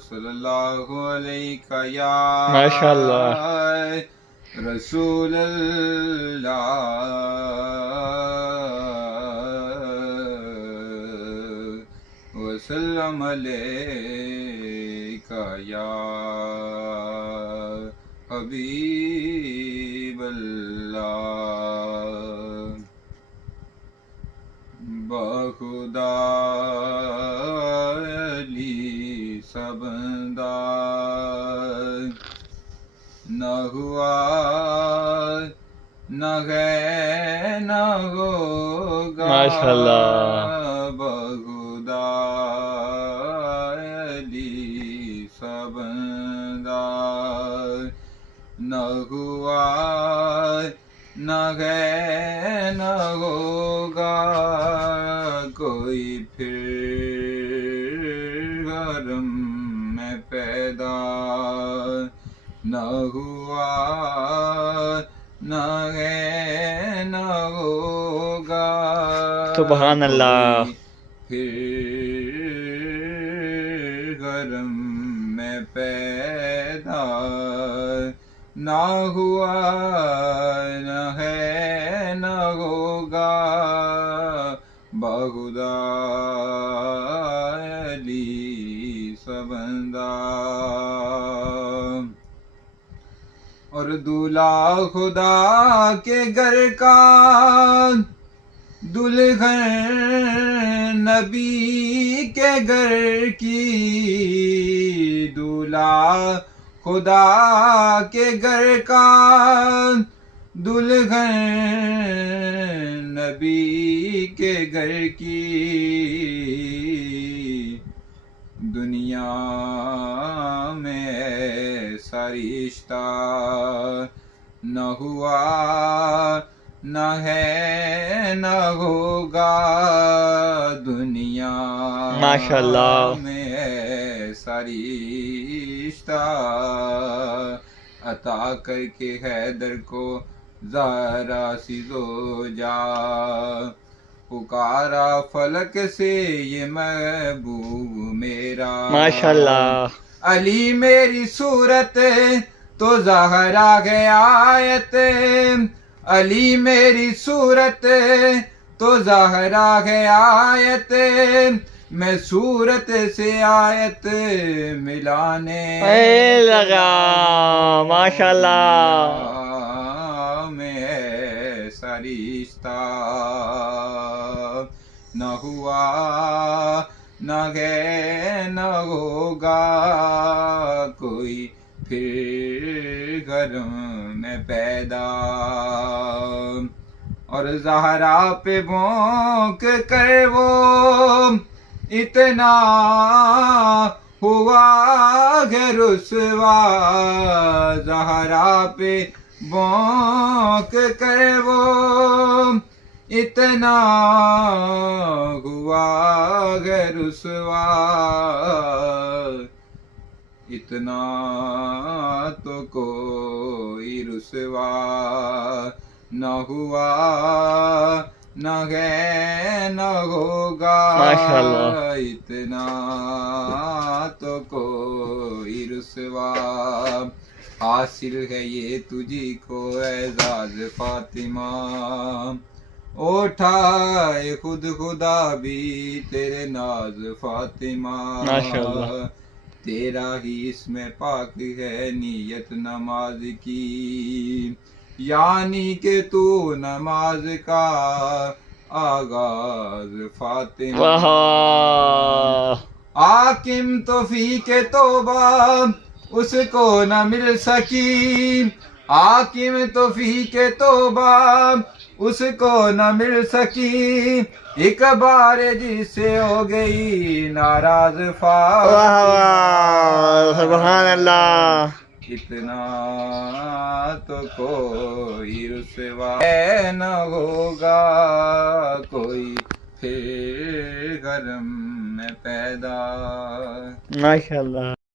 صلی اللہ علیہ یا ماشاءاللہ رسول اللہ وسلم علیہ یا حبیب اللہ بخدا علی سبندہ نہ ہوا نہ ہے نہ ہوگا ماشاءاللہ بخدا علی سبندہ نہ ہوا نہ ہے نہ ہوگا کوئی پھر حرم میں پیدا نہ ہوا نہ ہے نہ ہوگا سبحان اللہ پھر حرم میں پیدا نہ ہوا نہ ہے نہ ہوگا بخدا علی سبندہ اور دولہا خدا کے گھر کا دلہن نبی کے گھر کی دولہا خدا کے گھر کا دلہن نبی کے گھر کی دنیا میں ایسا رشتہ نہ ہوا نہ ہے نہ ہوگا دنیا ماشاءاللہ میں ایسا رشتہ عطا کر کے حیدر کو ذرا سی زوجا پکارا فلک سے یہ محبوب میرا ماشاءاللہ علی میری صورت تو زہرا ہے آیت علی میری صورت تو زہرا ہے آیت میں صورت سے آیت ملانے لگا ماشاءاللہ میں ایسا رشتہ نہ ہوا نہ ہے نہ ہوگا کوئی پھر گھروں میں پیدا اور زہرا پہ بھونک کر وہ اتنا ہوا ہے رسوا زہرا پہ بھونک کر وہ اتنا ہوا ہے رسوا اتنا تو کوئی رسوا نہ ہوا نہ ہے نہ ہوگا ماشاءاللہ اتنا تو کوئی رسوا حاصل ہے یہ تجھی کو اعزاز فاطمہ اٹھائے خود خدا بھی تیرے ناز فاطمہ ماشاءاللہ تیرا ہی اس میں پاک ہے نیت نماز کی یعنی کہ تو نماز کا آغاز فاطمہ حاکم تو فی کے توبہ اس کو نہ مل سکی حاکم تو فی کے توبہ اس کو نہ مل سکی ایک بار جس سے ہو گئی ناراض سبحان اللہ اتنا تو کوئی رسوا نہ ہوگا کوئی پھر گھر میں پیدا ماشاءاللہ